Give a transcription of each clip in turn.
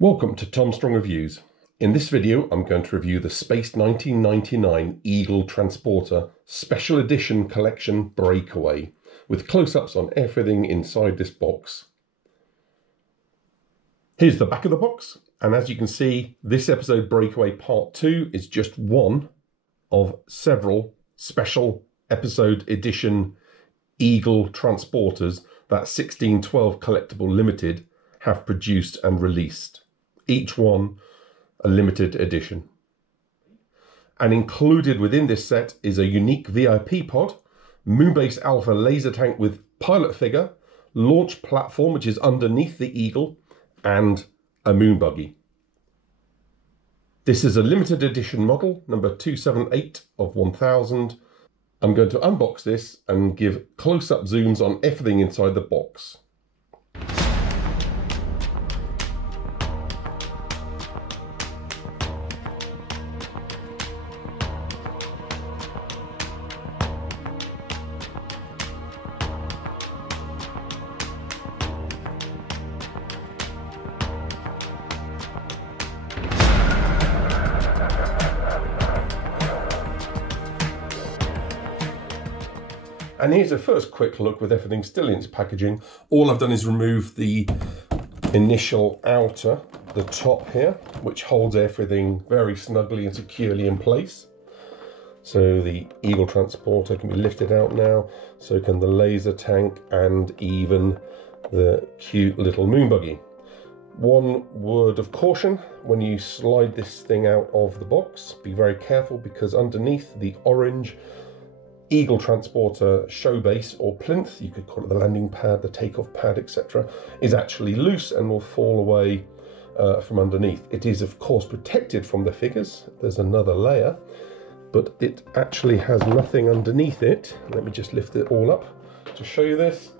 Welcome to Tom Strong Reviews. In this video I'm going to review the Space 1999 Eagle Transporter Special Edition Collection Breakaway with close-ups on everything inside this box. Here's the back of the box, and as you can see, this episode Breakaway Part 2 is just one of several special episode edition Eagle Transporters that 1612 Collectible Limited have produced and released. Each one a limited edition. And included within this set is a unique VIP pod, Moonbase Alpha laser tank with pilot figure, launch platform which is underneath the Eagle, and a moon buggy. This is a limited edition model, number 278 of 1000. I'm going to unbox this and give close-up zooms on everything inside the box. And here's a first quick look with everything still in its packaging. All I've done is remove the initial outer, the top here, which holds everything very snugly and securely in place. So the Eagle Transporter can be lifted out now, so can the laser tank and even the cute little moon buggy. One word of caution, when you slide this thing out of the box, be very careful because underneath the orange Eagle Transporter show base or plinth, you could call it the landing pad, the takeoff pad, etc., is actually loose and will fall away from underneath. It is of course protected from the figures. There's another layer, but it actually has nothing underneath it. Let me just lift it all up to show you this,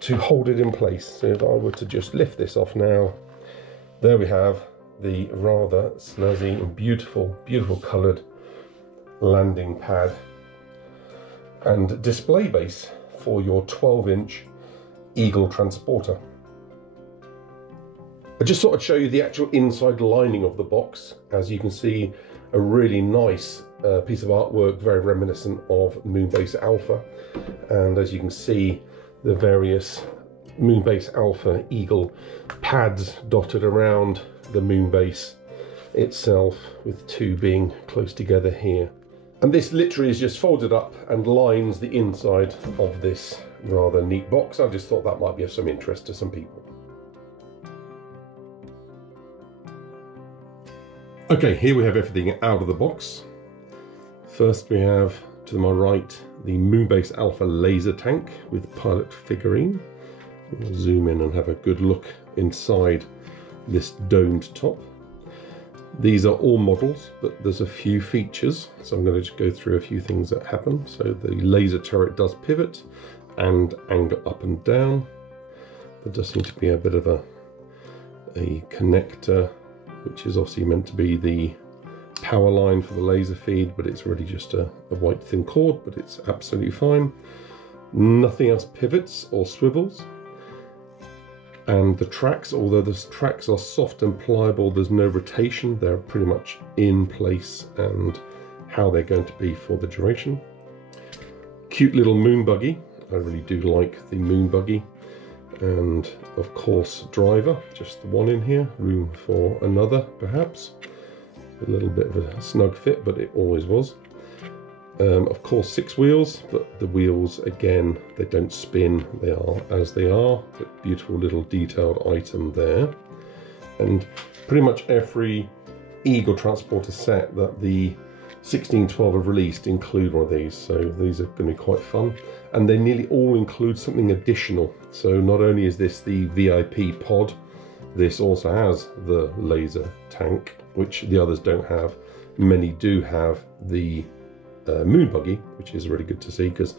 to hold it in place. So if I were to just lift this off now, there we have the rather snazzy and beautiful coloured landing pad and display base for your 12-inch Eagle Transporter. I just thought I'd show you the actual inside lining of the box. As you can see, a really nice piece of artwork, very reminiscent of Moonbase Alpha. And as you can see, the various Moonbase Alpha Eagle pads dotted around the Moonbase itself, with two being close together here. And this literally is just folded up and lines the inside of this rather neat box. I just thought that might be of some interest to some people. Okay, here we have everything out of the box. First we have, to my right, the Moonbase Alpha laser tank with pilot figurine. We'll zoom in and have a good look inside this domed top. These are all models, but there's a few features, so I'm going to just go through a few things that happen. So the laser turret does pivot and angle up and down. There does seem to be a bit of a connector, which is obviously meant to be the power line for the laser feed, but it's really just a white thin cord, but it's absolutely fine. Nothing else pivots or swivels. And the tracks, although the tracks are soft and pliable, there's no rotation. They're pretty much in place and how they're going to be for the duration. Cute little moon buggy. I really do like the moon buggy. And of course, driver, just the one in here. Room for another, perhaps. A little bit of a snug fit, but it always was. Of course 6 wheels, but the wheels again, they don't spin, they are as they are, but beautiful little detailed item there. And pretty much every Eagle Transporter set that the 1612 have released include one of these, so these are going to be quite fun. And they nearly all include something additional, so not only is this the VIP pod, this also has the laser tank, which the others don't have. Many do have the moon buggy, which is really good to see, because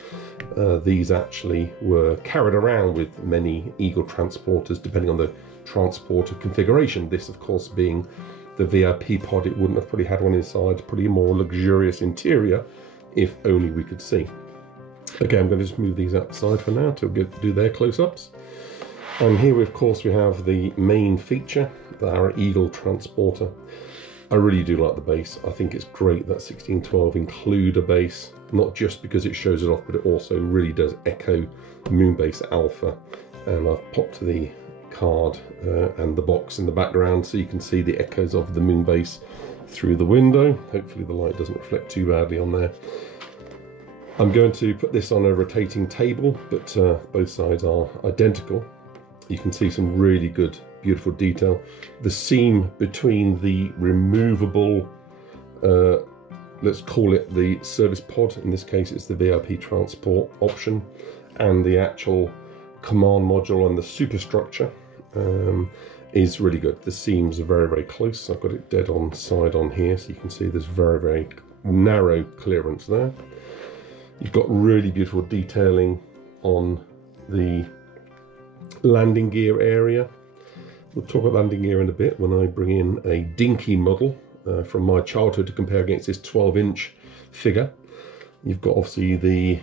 these actually were carried around with many Eagle Transporters depending on the transporter configuration. This of course being the VIP pod, it wouldn't have probably had one inside, pretty more luxurious interior if only we could see. Okay, I'm going to just move these outside for now to do their close-ups. And here, of course, we have the main feature, our Eagle transporter. I really do like the base. I think it's great that 1612 include a base, not just because it shows it off, but it also really does echo Moonbase Alpha. And I've popped the card and the box in the background so you can see the echoes of the Moonbase through the window. Hopefully the light doesn't reflect too badly on there. I'm going to put this on a rotating table, but both sides are identical. You can see some really good, beautiful detail. The seam between the removable, let's call it the service pod, in this case it's the VIP transport option, and the actual command module and the superstructure is really good. The seams are very, very close. I've got it dead on side on here, so you can see there's very, very narrow clearance there. You've got really beautiful detailing on the landing gear area. We'll talk about landing gear in a bit when I bring in a Dinky model from my childhood to compare against this 12-inch figure. You've got obviously the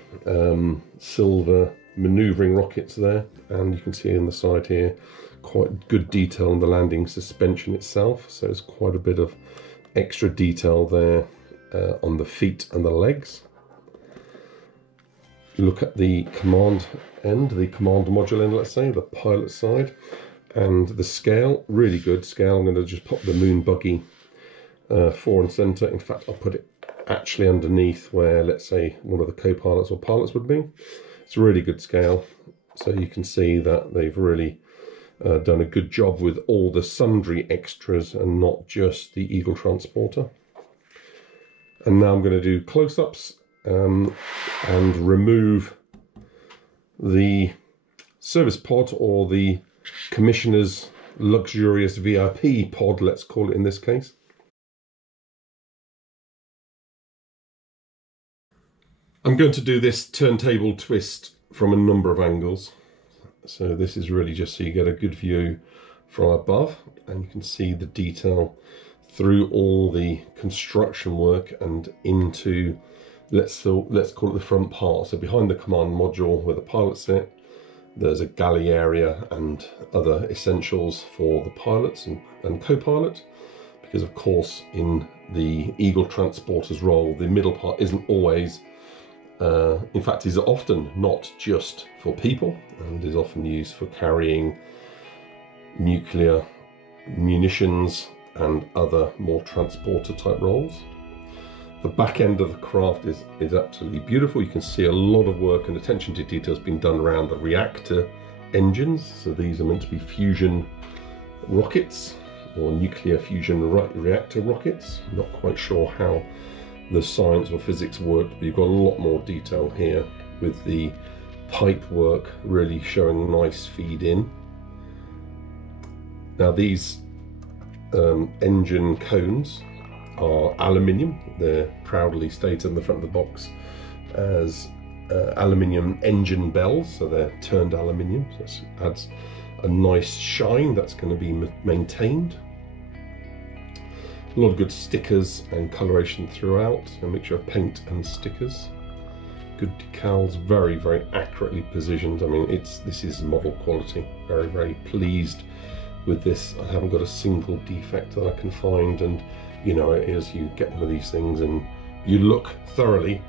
silver maneuvering rockets there, and you can see on the side here quite good detail on the landing suspension itself, so there's quite a bit of extra detail there on the feet and the legs. You look at the command end, the command module end, let's say, the pilot side, and the scale, really good scale. I'm going to just pop the Moon Buggy fore and center. In fact, I'll put it actually underneath where, let's say, one of the co-pilots or pilots would be. It's a really good scale, so you can see that they've really done a good job with all the sundry extras and not just the Eagle transporter. And now I'm going to do close-ups and remove the service pod, or the Commissioner's luxurious VIP pod, let's call it in this case. I'm going to do this turntable twist from a number of angles. So this is really just so you get a good view from above, and you can see the detail through all the construction work and into, let's call it the front part. So behind the command module where the pilot sit, there's a galley area and other essentials for the pilots and co-pilot, because of course in the Eagle transporter's role, the middle part isn't always, in fact is often not just for people, and is often used for carrying nuclear munitions and other more transporter type roles. The back end of the craft is absolutely beautiful. You can see a lot of work and attention to detail has been done around the reactor engines. So these are meant to be fusion rockets or nuclear fusion reactor rockets. I'm not quite sure how the science or physics work, but you've got a lot more detail here with the pipe work really showing a nice feed in. Now these engine cones are aluminium. They're proudly stated on the front of the box as aluminium engine bells, so they're turned aluminium. So this adds a nice shine that's going to be maintained. A lot of good stickers and coloration throughout, a mixture of paint and stickers. Good decals, very, very accurately positioned. I mean, this is model quality. Very, very pleased with this. I haven't got a single defect that I can find, and you know, as you get one of these things and you look thoroughly,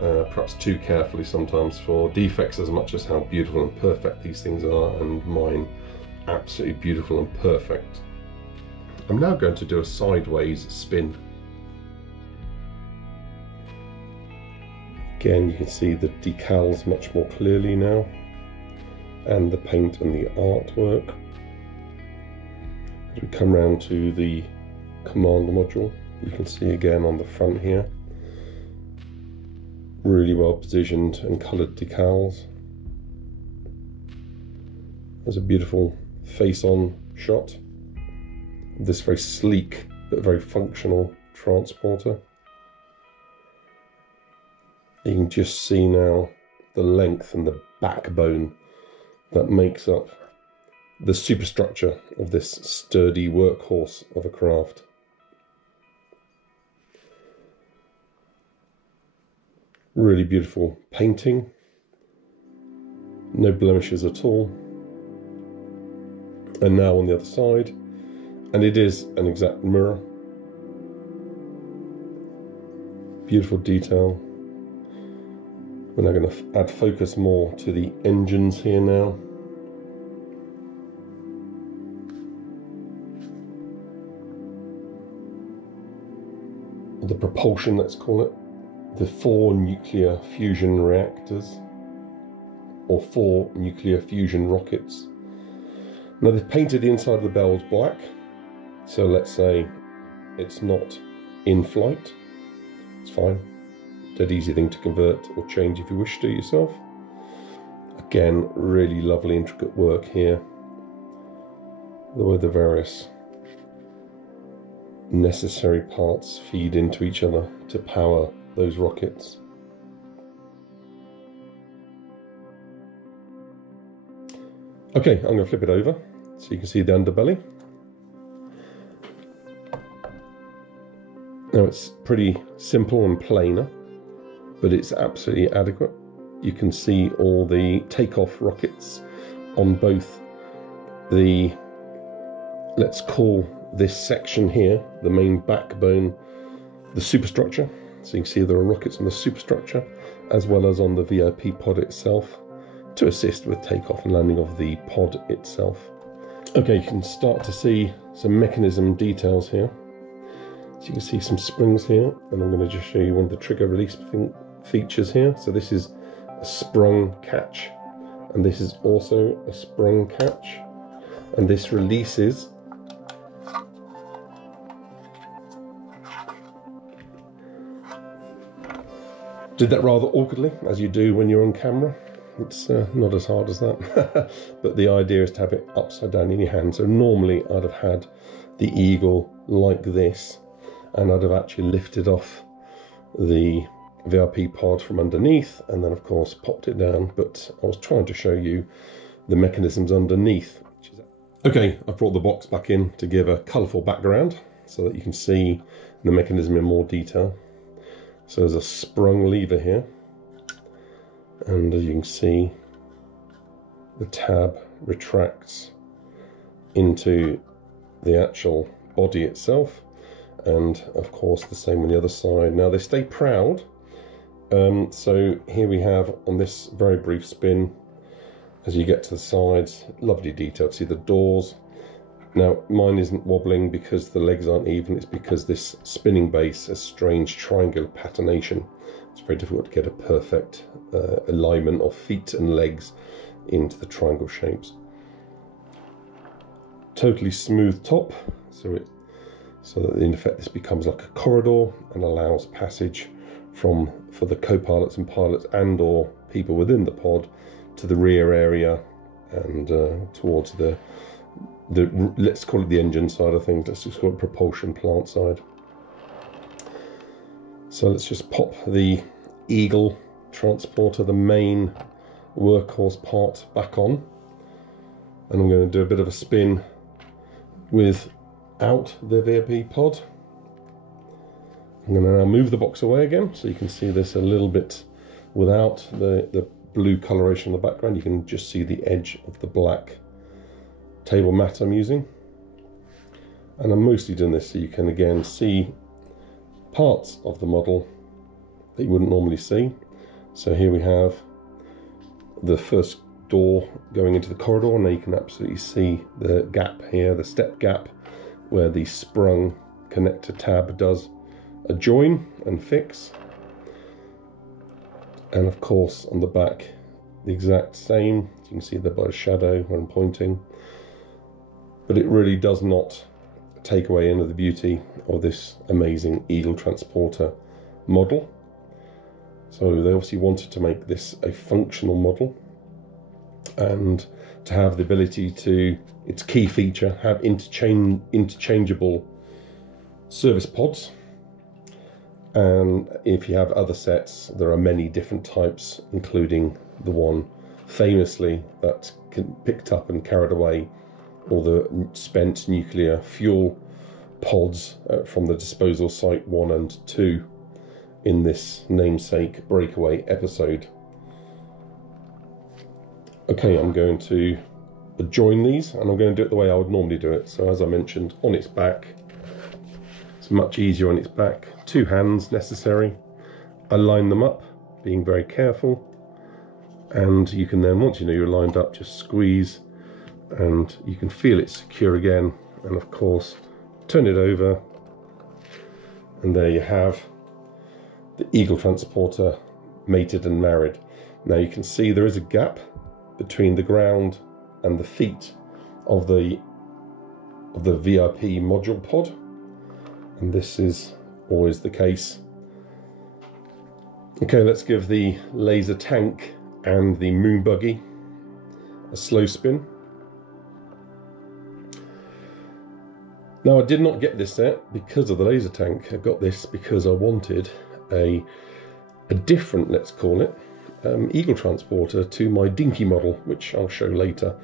perhaps too carefully sometimes, for defects as much as how beautiful and perfect these things are, and mine absolutely beautiful and perfect. I'm now going to do a sideways spin. Again, you can see the decals much more clearly now, and the paint and the artwork. As we come round to the command module, you can see again on the front here, really well positioned and coloured decals. There's a beautiful face-on shot of this very sleek but very functional transporter. You can just see now the length and the backbone that makes up the superstructure of this sturdy workhorse of a craft. Really beautiful painting, no blemishes at all. and now on the other side, and it is an exact mirror. Beautiful detail. We're now going to add focus more to the engines here now. The propulsion, let's call it. The 4 nuclear fusion reactors, or 4 nuclear fusion rockets. Now they've painted the inside of the bells black, so let's say it's not in flight. It's fine. Dead easy thing to convert or change if you wish to yourself. Again, really lovely intricate work here. The way the various necessary parts feed into each other to power those rockets. Okay, I'm going to flip it over so you can see the underbelly. Now it's pretty simple and plainer, but it's absolutely adequate. You can see all the takeoff rockets on both the, let's call this section here, the main backbone, the superstructure. So you can see there are rockets on the superstructure as well as on the VIP pod itself to assist with takeoff and landing of the pod itself. Okay, you can start to see some mechanism details here. So you can see some springs here, and I'm going to just show you one of the trigger release features here. So this is a sprung catch, and this is also a sprung catch, and this releases did that rather awkwardly, as you do when you're on camera. It's not as hard as that, but the idea is to have it upside down in your hand. So normally I'd have had the eagle like this, and I'd have actually lifted off the VIP pod from underneath and then of course popped it down, but I was trying to show you the mechanisms underneath. Okay, I've brought the box back in to give a colourful background so that you can see the mechanism in more detail. So there's a sprung lever here, and as you can see, the tab retracts into the actual body itself, and of course the same on the other side. Now they stay proud, so here we have, on this very brief spin, as you get to the sides, lovely detail. See the doors. Now mine isn't wobbling because the legs aren't even, it's because this spinning base has strange triangular patternation. It's very difficult to get a perfect alignment of feet and legs into the triangle shapes. Totally smooth top, so that in effect this becomes like a corridor and allows passage for the co-pilots and pilots and or people within the pod to the rear area and towards the let's call it the engine side of things. Let's just call it propulsion plant side. So let's just pop the Eagle transporter, the main workhorse part, back on, and I'm going to do a bit of a spin without the VIP pod. I'm going to now move the box away again so you can see this a little bit without the blue coloration in the background. You can just see the edge of the black table mat I'm using, and I'm mostly doing this so you can again see parts of the model that you wouldn't normally see. So here we have the first door going into the corridor, and now you can absolutely see the gap here, the step gap where the sprung connector tab does a join and fix, and of course on the back the exact same. You can see there by a shadow where I'm pointing, but it really does not take away any of the beauty of this amazing Eagle transporter model. So they obviously wanted to make this a functional model and to have the ability to, its key feature, have interchangeable service pods. And if you have other sets, there are many different types, including the one famously that picked up and carried away all the spent nuclear fuel pods from the disposal site 1 and 2 in this namesake Breakaway episode. Okay, I'm going to join these, and I'm going to do it the way I would normally do it. So as I mentioned, on its back, it's much easier on its back. 2 hands necessary. I line them up, being very careful, and you can then, once you know you're lined up, just squeeze, and you can feel it secure again, and of course turn it over, and there you have the Eagle Transporter mated and married. Now you can see there is a gap between the ground and the feet of the VIP module pod, and this is always the case. Okay, let's give the laser tank and the moon buggy a slow spin. Now I did not get this set because of the laser tank. I got this because I wanted a different, let's call it, Eagle Transporter to my Dinky model, which I'll show later.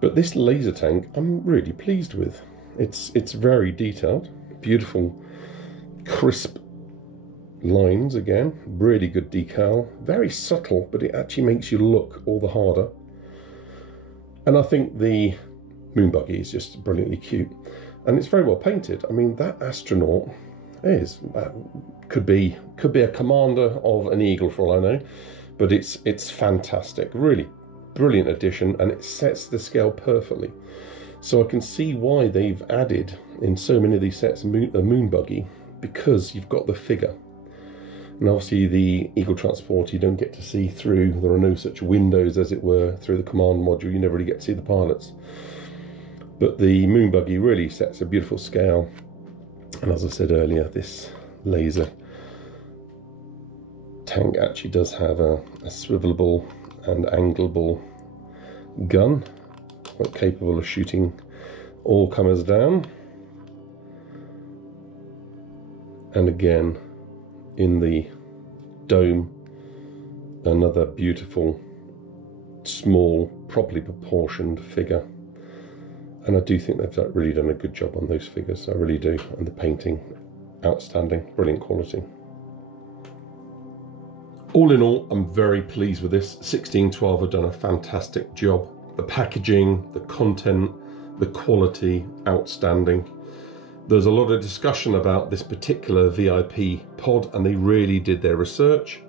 But this laser tank I'm really pleased with. It's very detailed, beautiful, crisp lines again, really good decal, very subtle, but it actually makes you look all the harder. And I think the moon buggy is just brilliantly cute, and it's very well painted. I mean, that astronaut could be a commander of an Eagle for all I know, but it's fantastic, really brilliant addition, and it sets the scale perfectly. So I can see why they've added in so many of these sets a moon buggy, because you've got the figure. And obviously the Eagle Transporter you don't get to see through. There are no such windows, as it were, through the command module. You never really get to see the pilots. But the moon buggy really sets a beautiful scale. And as I said earlier, this laser tank actually does have a swivelable and angleable gun, quite capable of shooting all comers down. And again, in the dome, another beautiful, small, properly proportioned figure. And I do think they've really done a good job on those figures, I really do. And the painting, outstanding, brilliant quality. All in all, I'm very pleased with this. 1612 have done a fantastic job. The packaging, the content, the quality, outstanding. There's a lot of discussion about this particular VIP pod, and they really did their research.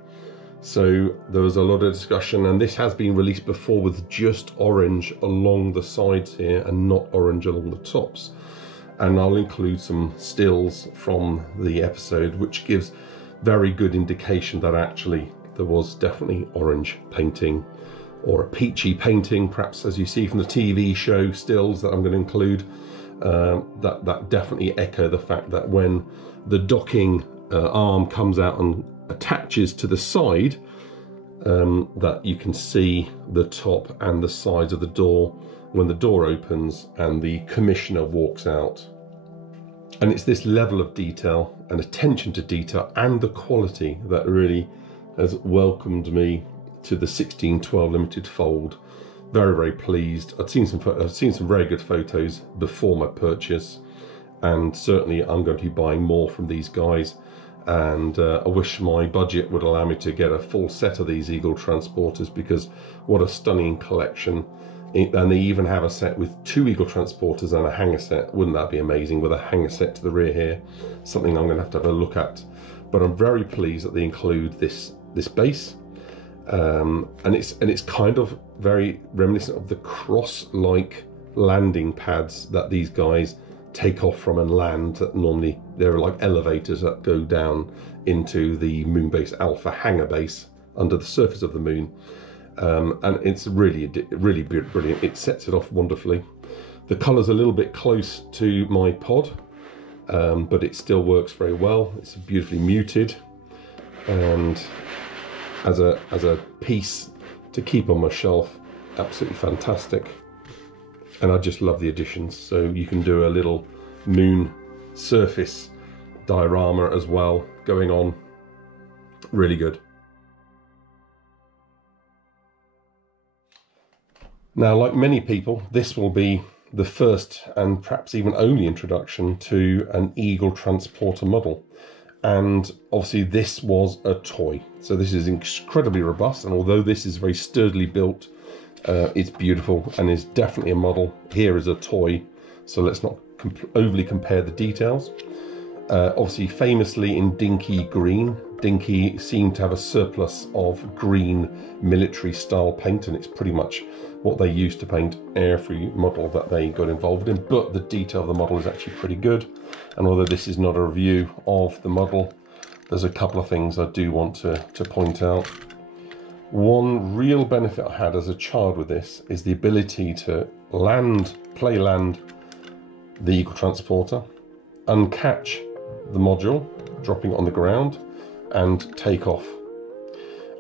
So there was a lot of discussion, and this has been released before with just orange along the sides here and not orange along the tops. And I'll include some stills from the episode, which gives very good indication that actually there was definitely orange painting, or a peachy painting, perhaps, as you see from the TV show stills that I'm going to include. That definitely echo the fact that when the docking arm comes out and attaches to the side, that you can see the top and the sides of the door when the door opens and the commissioner walks out. And it's this level of detail and attention to detail and the quality that really has welcomed me to the 1612 limited fold. Very, very pleased. I've seen some very good photos before my purchase, and certainly I'm going to be buying more from these guys. And I wish my budget would allow me to get a full set of these Eagle Transporters, because what a stunning collection. And they even have a set with 2 Eagle Transporters and a hanger set. Wouldn't that be amazing, with a hanger set to the rear here? Something I'm going to have a look at. But I'm very pleased that they include this base. And it's kind of very reminiscent of the cross-like landing pads that these guys take off from and land, that normally they're like elevators that go down into the Moonbase Alpha hangar base under the surface of the moon. And it's really brilliant. It sets it off wonderfully. The colour's a little bit close to my pod, but it still works very well. It's beautifully muted, and as a piece to keep on my shelf, absolutely fantastic. And I just love the additions. So you can do a little moon surface diorama as well going on. Really good. Now, like many people, this will be the first and perhaps even only introduction to an Eagle Transporter model. And obviously this was a toy, so this is incredibly robust, and although this is very sturdily built, It's beautiful and is definitely a model. Here is a toy, so let's not overly compare the details. Obviously, famously in Dinky green, Dinky seemed to have a surplus of green military style paint, and it's pretty much what they used to paint every model that they got involved in, but the detail of the model is actually pretty good. And although this is not a review of the model, there's a couple of things I do want to point out. One real benefit I had as a child with this is the ability to play land the Eagle Transporter, uncatch the module, dropping it on the ground, and take off.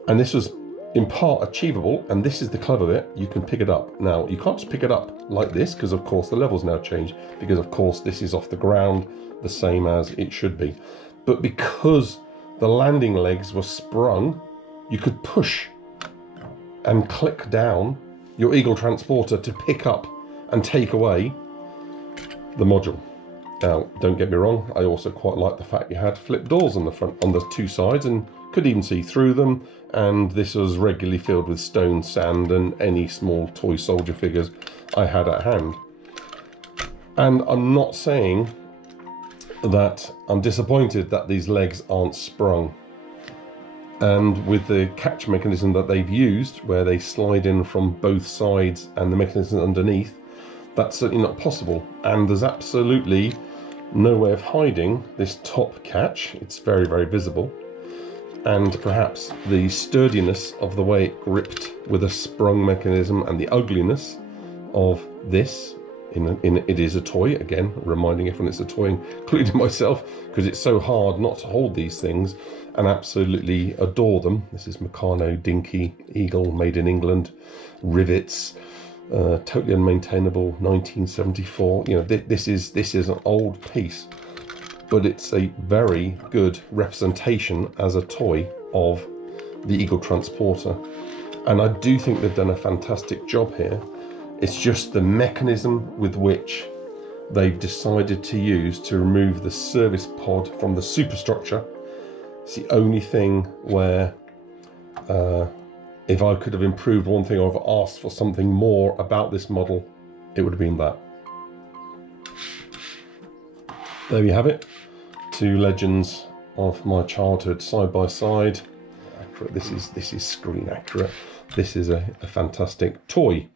And this was in part achievable, and this is the clever bit, you can pick it up. Now, you can't just pick it up like this, because of course the levels now change, because of course this is off the ground, the same as it should be. But because the landing legs were sprung, you could push and click down your Eagle Transporter to pick up and take away the module. Now, don't get me wrong, I also quite like the fact you had flip doors on the front, on the two sides, and could even see through them, and this was regularly filled with stone, sand, and any small toy soldier figures I had at hand. And I'm not saying that I'm disappointed that these legs aren't sprung. And with the catch mechanism that they've used, where they slide in from both sides and the mechanism underneath, that's certainly not possible. And there's absolutely no way of hiding this top catch. It's very, very visible. And perhaps the sturdiness of the way it gripped with a sprung mechanism and the ugliness of this, it is a toy, again, reminding everyone it's a toy, including myself, because it's so hard not to hold these things and absolutely adore them. This is Meccano Dinky Eagle, made in England, rivets, totally unmaintainable, 1974. You know, this is an old piece, but it's a very good representation as a toy of the Eagle Transporter, and I do think they've done a fantastic job here. It's just the mechanism with which they've decided to use to remove the service pod from the superstructure. It's the only thing where if I could have improved one thing or have asked for something more about this model, it would have been that. There we have it. Two legends of my childhood side by side. Accurate. This is screen accurate. This is a fantastic toy.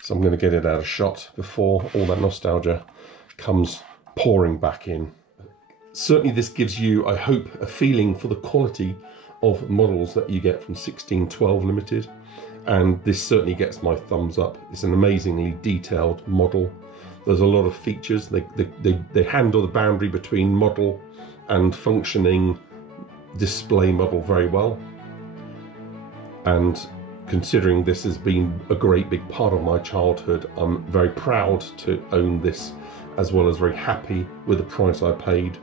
So I'm going to get it out of shot before all that nostalgia comes pouring back in. Certainly this gives you, I hope, a feeling for the quality of models that you get from 1612 Limited, and this certainly gets my thumbs up. It's an amazingly detailed model. There's a lot of features. They handle the boundary between model and functioning display model very well, and considering this has been a great big part of my childhood, I'm very proud to own this, as well as very happy with the price I paid.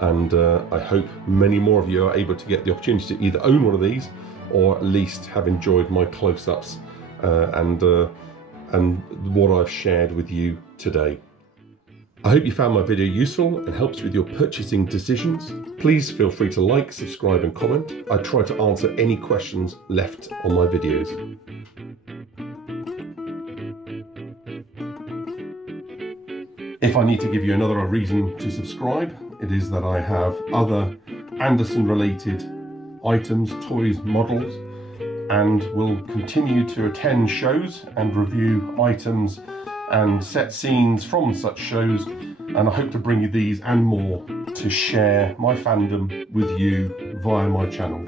And I hope many more of you are able to get the opportunity to either own one of these, or at least have enjoyed my close-ups and what I've shared with you today. I hope you found my video useful and helps with your purchasing decisions. Please feel free to like, subscribe and comment. I try to answer any questions left on my videos. If I need to give you another reason to subscribe, it is that I have other Anderson related items, toys, models, and will continue to attend shows and review items and set scenes from such shows, and I hope to bring you these and more to share my fandom with you via my channel.